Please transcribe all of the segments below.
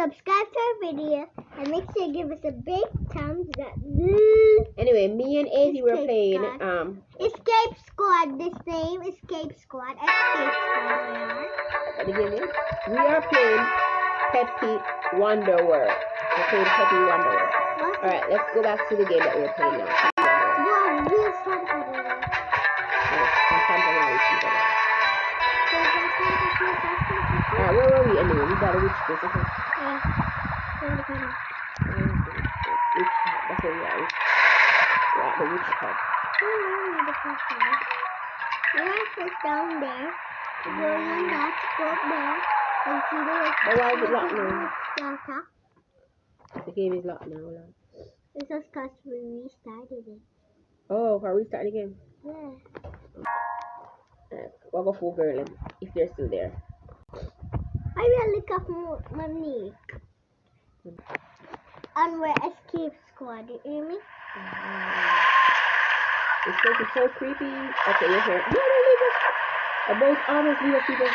subscribe to our video, and make sure you give us a big thumbs up. Anyway, me and Azy were playing Escape Squad. This name Escape Squad. Escape Squad. We are playing Peppy Wonder World. We're playing Peppy Wonder World. Alright, let's go back to the game that we're playing now. Alright, where were we anyway? We got a witch place, okay? That's where we are. We're at the witch hut. It's down there. Go on that, go up there, and see the witch. But why is it locked now? The game is locked now. It's just because we restarted it. Oh, are we starting again? Yeah. We'll go full girl if they're still there. I will look up Monique. And we're Escape Squad. You hear me? This place is so creepy. Okay, you're here. No, don't leave us. About almost leave us, people.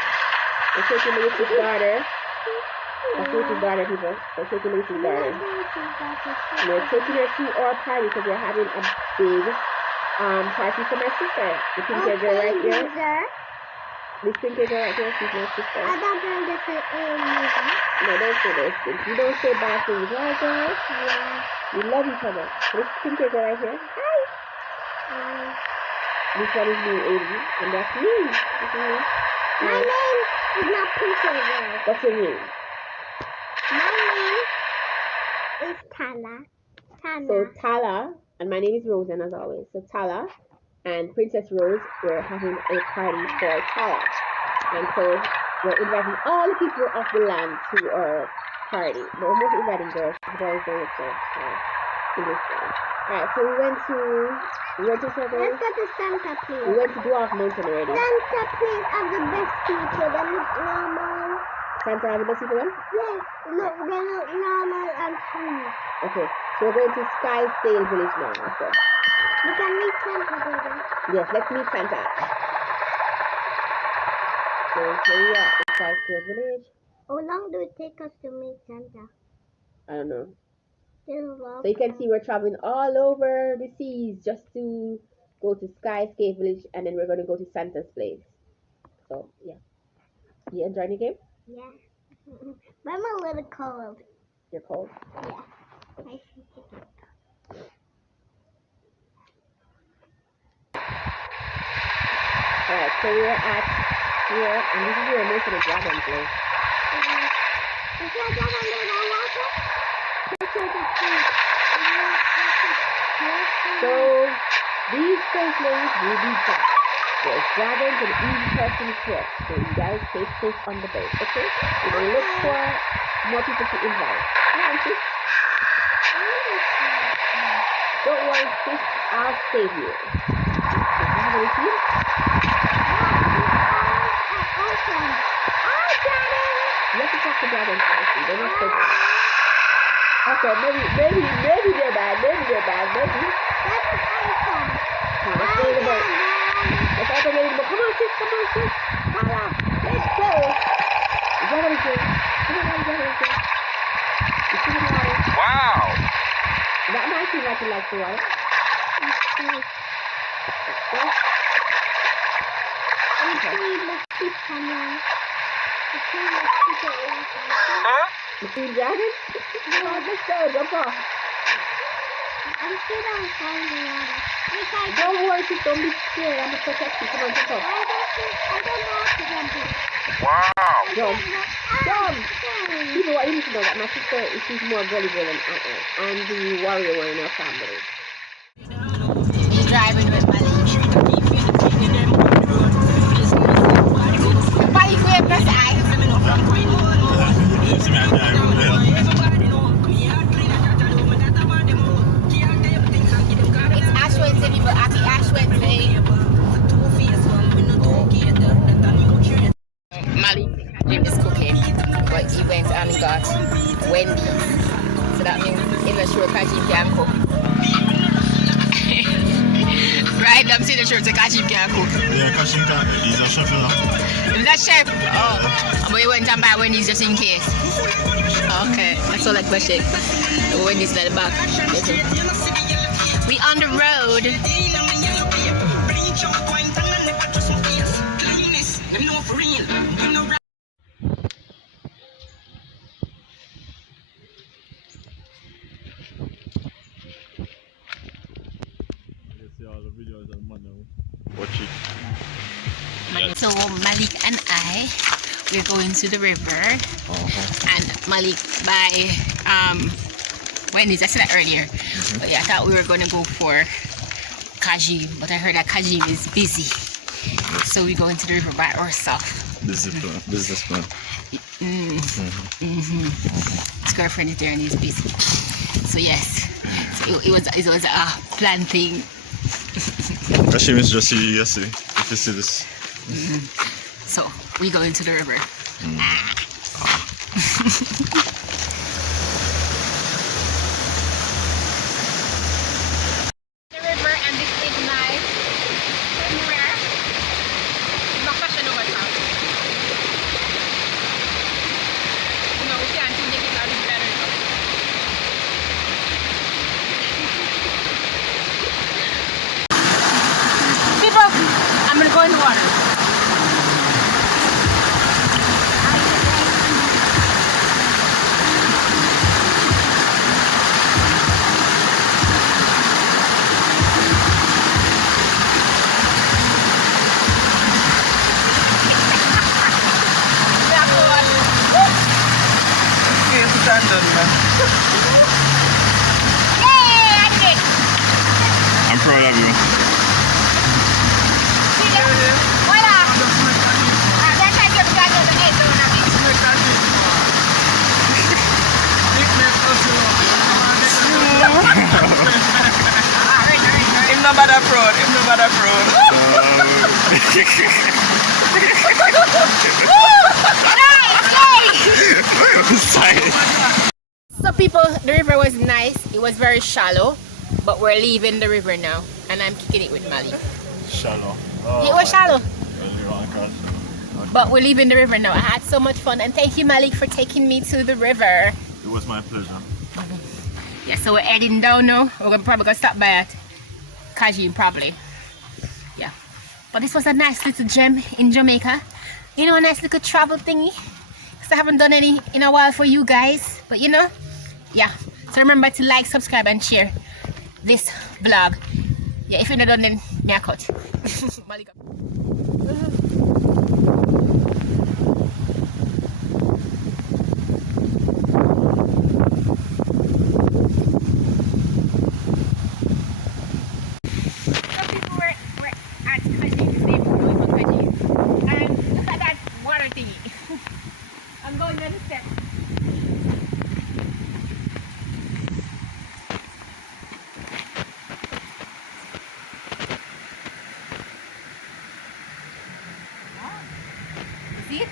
We're taking the witch's daughter. That's the witch's daughter, people. We're taking the witch's daughter. And we're taking her to our party because we're having a big party for my sister. The pink hair girl right here. This pink hair girl right here, she's my sister. I don't think this is No, don't say those things. You don't say bad things, right, guys? Yeah. We love each other. This pink hair girl right here. Hi. This one is me, Azy, and that's me. This is me. My name is not pink hair girl. What's your name? My name is Tala. So Tala, and my name is Rosen as always. So Tala and Princess Rose, we're having a party for Tala. And so we're inviting all the people of the land to our party. But we're mostly inviting girls. Boys don't look so in this time. Alright, so we went to something. Let's go to Santa, please. We went to Dwarf Mountain already. Santa, please, have the best people. They look normal. Santa have the best people? Yes, look, they look normal and sweet. Okay, so we're going to Sky Sail Village now. So. We can meet Santa, baby. Yes, let's meet Santa. So here we are at Sky Sail Village. How long do it take us to meet Santa? I don't know. So you can see we're traveling all over the seas just to go to Skyscape Village, and then we're going to go to Santa's place. So, yeah. You enjoying the game? Yeah. But I'm a little cold. You're cold? Yeah. I see chicken. Alright, so we're at here, and this is where most of the dragons live. Is there a dragon there that water? So, these spacelings will be back. There's dragons and evil persons here. So you guys stay safe on the boat, okay? We're going to look for more people to invite. Come on, sis. Don't worry, sis. I'll save you. Have you seen? You have to talk to dragons, honestly. They're not so bad. Okay, maybe they're bad. Maybe. That's awesome. Now, let's go to the boat. Let's open the boat. Come on, sis. Tala, let's go. The dragon is here. Come on, the dragon is here. You see the water? Wow. That might seem like you like the water. Okay. Huh? You see the dragon? Come on, let's go. Jump off. I'm still on fire the water. Don't worry, sis. Don't be scared. I'm going to protect you. Come on, jump off. I don't know how to jump in. Wow. Jump. People, what you need to know that my sister, she's more gullible than I am. I'm the warrior one in our family. He's driving with my leash. Bike way plus I. It's Ash Wednesday, people. Happy Ash Wednesday. Mali, Jim is cooking, but he went and got Wendy's. So that means in the short Jim can cook. Right, I'm seeing the chef, the Kashim can't cook. Yeah, Kashim can't. He's a chef, you know. Is that chef? Oh. But you went and buy Wendy's just in case. Okay, that's all like my chef. Wendy's at the back. We on the road. You see all the videos of man now. Watch it. So Malik and I, we're going to the river. And Malik by Wendy's. I said that earlier. But yeah, I thought we were gonna go for Kajim, but I heard that Kajim is busy. So we're going to the river by ourselves. Business plan. His girlfriend is there and he's busy. So yes, so it was a planned thing. Kashim is just here yesterday. If you see this. So we go into the river. The river, and this is nice. Everywhere. No question over top. You know, we can't do it out is better. People, I'm gonna go in the water. I'm proud of you. Him no bother fraud. Him no bother fraud. So people, the river was nice. It was very shallow, but we're leaving the river now, and I'm kicking it with Mali. Shallow. It was shallow, Okay. but we're leaving the river now. I had so much fun, and thank you, Malik, for taking me to the river. It was my pleasure. Yeah, so we're heading down now. We're probably gonna stop by at Kajim, probably. Yeah, but this was a nice little gem in Jamaica. You know, a nice little travel thingy. Cause I haven't done any in a while for you guys, but you know, yeah. So remember to like, subscribe, and share this vlog. Yeah, if you're not done, then me a cut. Malik. I'm going down the steps. You see it?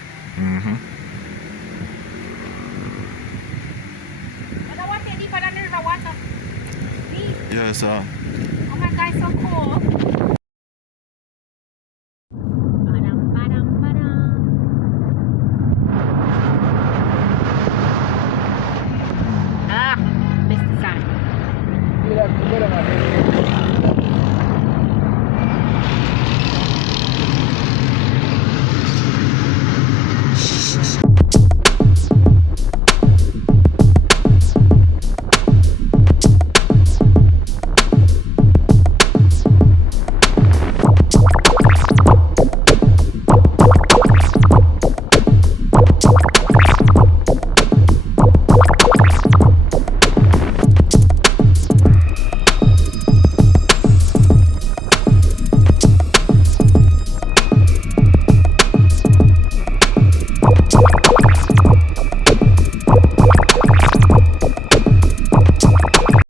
But I want to deeper than the river water. See? Yes, Oh my God, so cool. Badam, badam, badam. Ah, missed the sign.